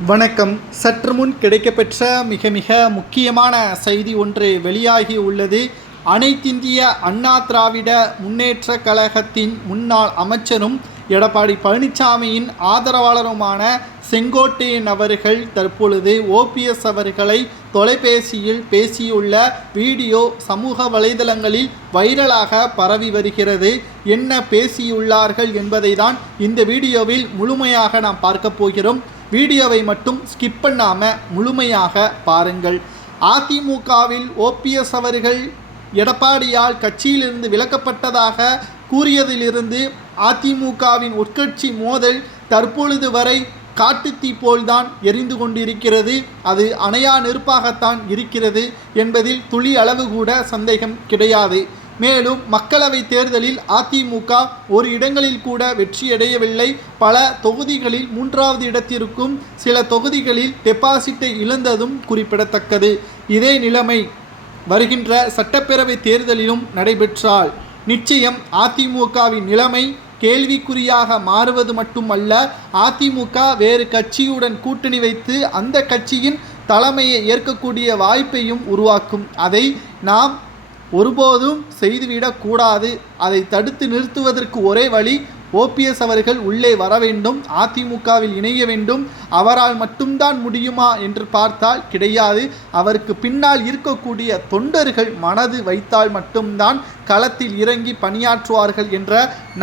வணக்கம். சற்று முன் கிடைக்கப்பெற்ற மிக மிக முக்கியமான செய்தி ஒன்று வெளியாகி உள்ளது. அனைத்திந்திய அண்ணா திராவிட முன்னேற்ற கழகத்தின் முன்னாள் அமைச்சரும் எடப்பாடி பழனிசாமியின் ஆதரவாளருமான செங்கோட்டையன் அவர்கள் தற்பொழுது ஓபிஎஸ் அவர்களை தொலைபேசியில் பேசியுள்ள வீடியோ சமூக வலைதளங்களில் வைரலாக பரவி வருகிறது. என்ன பேசியுள்ளார்கள் என்பதை தான் இந்த வீடியோவில் முழுமையாக நாம் பார்க்க போகிறோம். வீடியோவை மட்டும் ஸ்கிப் பண்ணாமல் முழுமையாக பாருங்கள். அதிமுகவில் ஓபிஎஸ் அவர்கள் எடப்பாடியால் கட்சியிலிருந்து விலக்கப்பட்டதாக கூறியதிலிருந்து அதிமுகவின் உட்கட்சி மோதல் தற்பொழுது வரை காட்டுத்தீ போல்தான் எரிந்து கொண்டிருக்கிறது. அது அணையா நெருப்பாகத்தான் இருக்கிறது என்பதில் துளி அளவு கூட சந்தேகம் கிடையாது. மேலும் மக்களவை தேர்தலில் அதிமுக ஒரு இடங்களில் கூட வெற்றியடையவில்லை. பல தொகுதிகளில் மூன்றாவது இடத்திற்கும் சில தொகுதிகளில் டெபாசிட்டை இழந்ததும் குறிப்பிடத்தக்கது. இதே நிலைமை வருகின்ற சட்டப்பேரவை தேர்தலிலும் நடைபெற்றால் நிச்சயம் அதிமுகவின் நிலைமை கேள்விக்குறியாக மாறுவது மட்டுமல்ல அதிமுக வேறு கட்சியுடன் கூட்டணி வைத்து அந்த கட்சியின் தலைமையை ஏற்கக்கூடிய வாய்ப்பையும் உருவாக்கும். அதை நாம் ஒருபோதும் செய்துவிடக்கூடாது அதை தடுத்து நிறுத்துவதற்கு ஒரே வழி ஓபிஎஸ் அவர்கள் உள்ளே வர வேண்டும் அதிமுகவில் இணைய வேண்டும். அவரால் மட்டும்தான் முடியுமா என்று பார்த்தால் கிடையாது. அவருக்கு பின்னால் இருக்கக்கூடிய தொண்டர்கள் மனது வைத்தால் மட்டும்தான் களத்தில் இறங்கி பணியாற்றுவார்கள் என்ற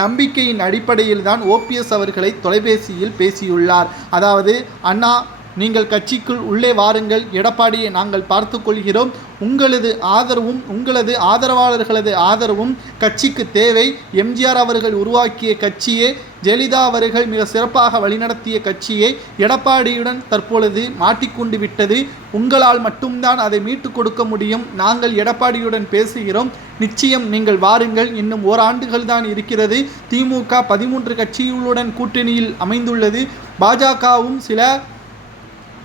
நம்பிக்கையின் அடிப்படையில் தான் ஓபிஎஸ் அவர்களை தொலைபேசியில் பேசியுள்ளார். அதாவது அண்ணா நீங்கள் கட்சிக்குள் உள்ளே வாருங்கள். எடப்பாடியை நாங்கள் பார்த்து கொள்கிறோம். உங்களது ஆதரவும் உங்களது ஆதரவாளர்களது ஆதரவும் கட்சிக்கு தேவை. எம்ஜிஆர் அவர்கள் உருவாக்கிய கட்சியே ஜெயலலிதா அவர்கள் மிக சிறப்பாக வழிநடத்திய கட்சியை எடப்பாடியுடன் தற்பொழுது மாட்டிக்கொண்டு விட்டது. உங்களால் மட்டும்தான் அதை மீட்டு கொடுக்க முடியும். நாங்கள் எடப்பாடியுடன் பேசுகிறோம். நிச்சயம் நீங்கள் வாருங்கள். இன்னும் ஓராண்டுகள் தான் இருக்கிறது. திமுக பதிமூன்று கட்சிகளுடன் கூட்டணியில் அமைந்துள்ளது. பாஜகவும் சில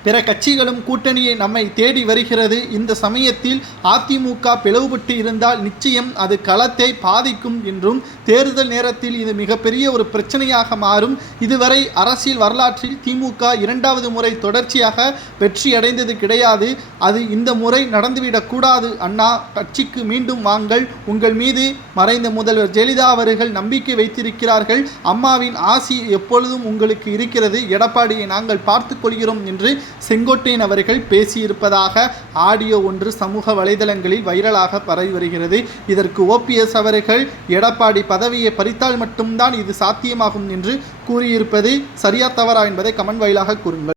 பிற கட்சிகளும் கூட்டணியை நம்மை தேடி வருகிறது. இந்த சமயத்தில் அதிமுக பிளவுபட்டு இருந்தால் நிச்சயம் அது களத்தை பாதிக்கும் என்றும் தேர்தல் நேரத்தில் இது மிகப்பெரிய ஒரு பிரச்சனையாக மாறும். இதுவரை அரசியல் வரலாற்றில் திமுக இரண்டாவது முறை தொடர்ச்சியாக வெற்றி அடைந்தது கிடையாது. அது இந்த முறை நடந்துவிடக்கூடாது அண்ணா. கட்சிக்கு மீண்டும் வாங்கள். உங்கள் மீது மறைந்த முதல்வர் ஜெயலலிதா அவர்கள் நம்பிக்கை வைத்திருக்கிறார்கள். அம்மாவின் ஆசி எப்பொழுதும் உங்களுக்கு இருக்கிறது. எடப்பாடியை நாங்கள் பார்த்து கொள்கிறோம் என்று செங்கோட்டையன் அவர்கள் பேசியிருப்பதாக ஆடியோ ஒன்று சமூக வலைதளங்களில் வைரலாக பரவி வருகிறது. இதற்கு ஓபிஎஸ் அவர்கள் எடப்பாடி பதவியை பறித்தால் மட்டும்தான் இது சாத்தியமாகும் என்று கூறியிருப்பது சரியா தவறா என்பதை கமெண்ட் வாயிலாக கூறுங்கள்.